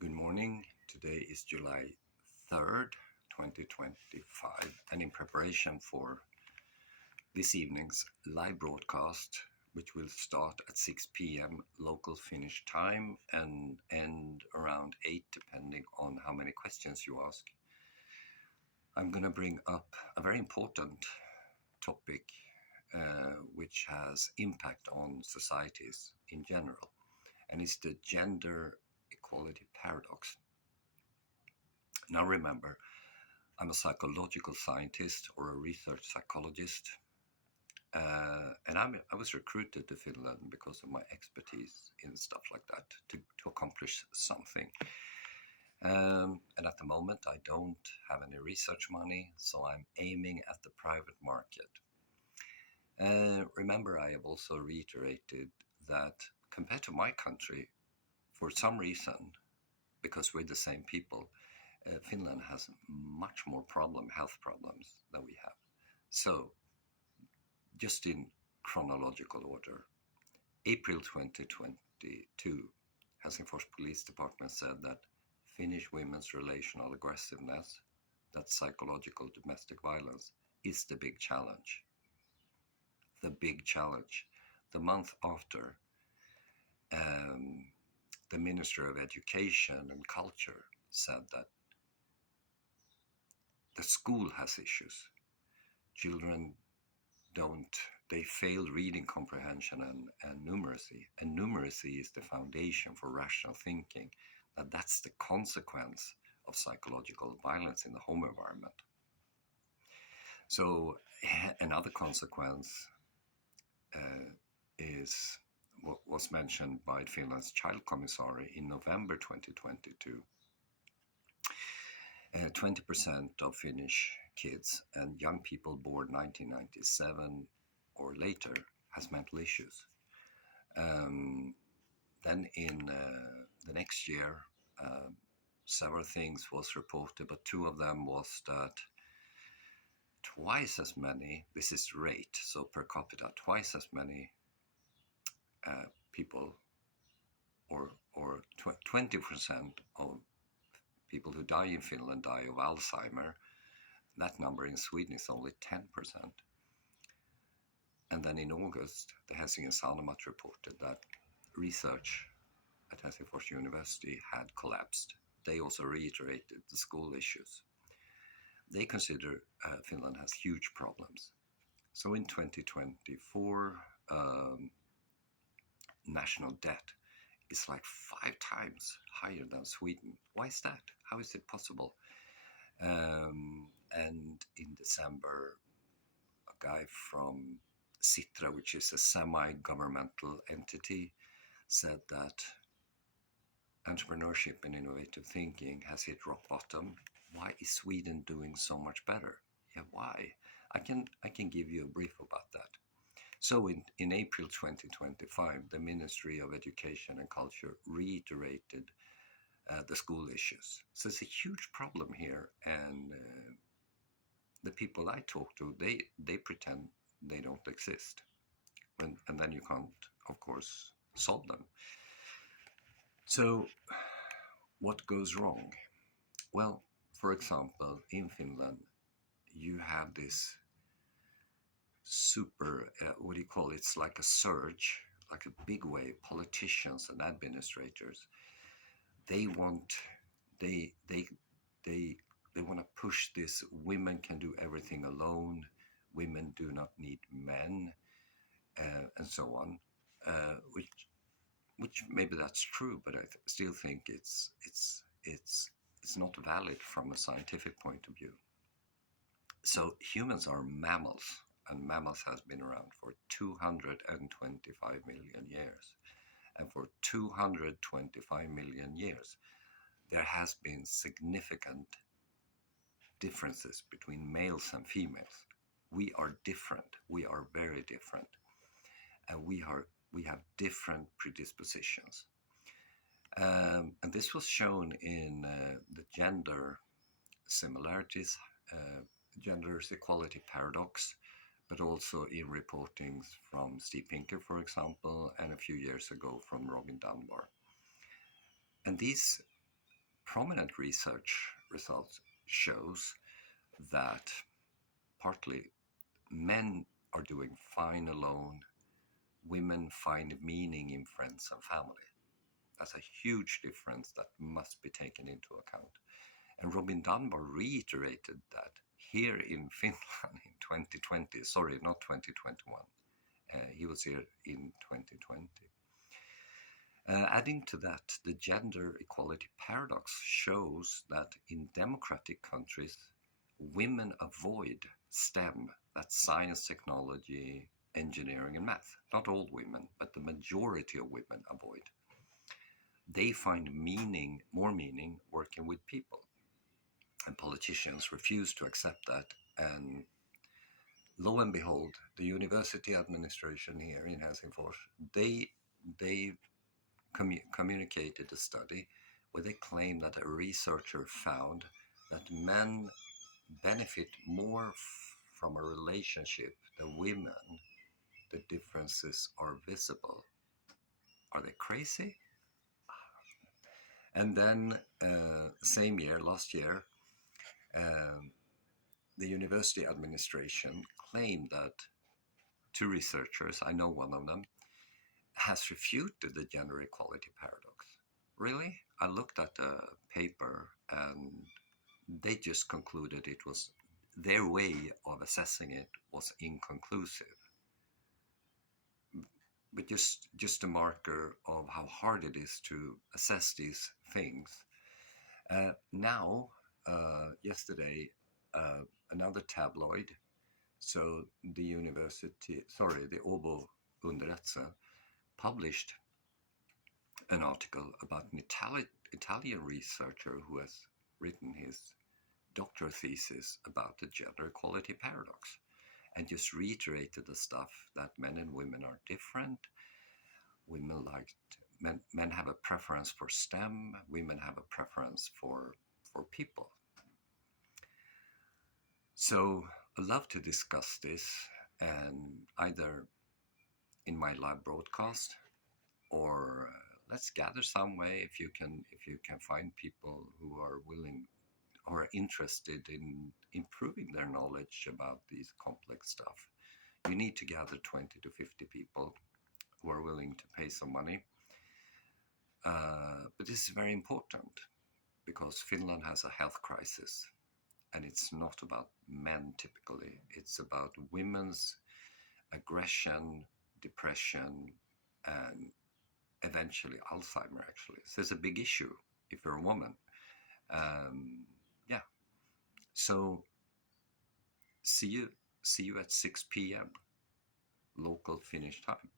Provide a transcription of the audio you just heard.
Good morning. Today is July 3rd, 2025, and in preparation for this evening's live broadcast, which will start at 6 p.m. local Finnish time and end around 8, depending on how many questions you ask, I'm going to bring up a very important topic which has impact on societies in general, and it's the gender equality paradox. Now remember, I'm a psychological scientist or a research psychologist, and I was recruited to Finland because of my expertise in stuff like that to accomplish something. And at the moment, I don't have any research money, so I'm aiming at the private market. Remember, I have also reiterated that compared to my country, for some reason, because we're the same people, Finland has much more health problems than we have. So, just in chronological order, April 2022, Helsingfors Police Department said that Finnish women's relational aggressiveness, that's psychological domestic violence, is the big challenge. The big challenge. The month after, the Minister of Education and Culture said that the school has issues. Children they fail reading comprehension and numeracy. And numeracy is the foundation for rational thinking. That's the consequence of psychological violence in the home environment. So another consequence is what was mentioned by Finland's child commissary in November 2022. 20% of Finnish kids and young people born 1997 or later has mental issues. Then in the next year, several things was reported, but two of them was that twice as many, this is rate, so per capita, twice as many people or 20% of people who die in Finland die of Alzheimer. That number in Sweden is only 10%. And then in August, the Helsingin Sanomat reported that research at Helsingfors University had collapsed. They also reiterated the school issues. They consider Finland has huge problems. So in 2024, national debt is like 5 times higher than Sweden. Why is that? How is it possible? And in December, a guy from Sitra, which is a semi-governmental entity, said that entrepreneurship and innovative thinking has hit rock bottom. Why is Sweden doing so much better? Yeah, why? I can give you a brief about that. So in April 2025, the Ministry of Education and Culture reiterated the school issues. So it's a huge problem here, and the people I talk to, they pretend they don't exist. And then you can't, of course, solve them. So what goes wrong? Well, for example, in Finland, you have this super, what do you call it? It's like a surge, like a big wave. Politicians and administrators, they want to push this women can do everything alone, women do not need men, and so on, which maybe that's true, but I still think it's not valid from a scientific point of view. So humans are mammals, and mammals has been around for 225 million years. And for 225 million years, there has been significant differences between males and females. We are different. We are very different. And we have different predispositions. And this was shown in the gender similarities, gender equality paradox, but also in reportings from Steve Pinker, for example, and a few years ago from Robin Dunbar. And these prominent research results shows that partly men are doing fine alone, women find meaning in friends and family. That's a huge difference that must be taken into account. And Robin Dunbar reiterated that here in Finland in 2020, sorry, not 2021. He was here in 2020. Adding to that, the gender equality paradox shows that in democratic countries, women avoid STEM, that's science, technology, engineering, and math. Not all women, but the majority of women avoid. They find more meaning working with people. And politicians refuse to accept that. And lo and behold, the university administration here in Helsingfors, they communicated a study where they claim that a researcher found that men benefit more from a relationship than women. The differences are visible. Are they crazy? And then last year, the university administration claimed that two researchers, I know one of them, has refuted the gender equality paradox. Really? I looked at the paper and they just concluded it was their way of assessing it was inconclusive. But just a marker of how hard it is to assess these things. Yesterday, another tabloid, so the Åbo Underrättelse, published an article about an Italian researcher who has written his doctoral thesis about the gender equality paradox and just reiterated the stuff that men and women are different. Men have a preference for STEM, women have a preference for people. So I'd love to discuss this, and either in my live broadcast or let's gather some way if you can find people who are willing or interested in improving their knowledge about these complex stuff. You need to gather 20 to 50 people who are willing to pay some money. But this is very important because Finland has a health crisis, and it's not about men typically. It's about women's aggression, depression, and eventually Alzheimer, actually. So it's a big issue if you're a woman. So see you at 6 p.m. local Finnish time.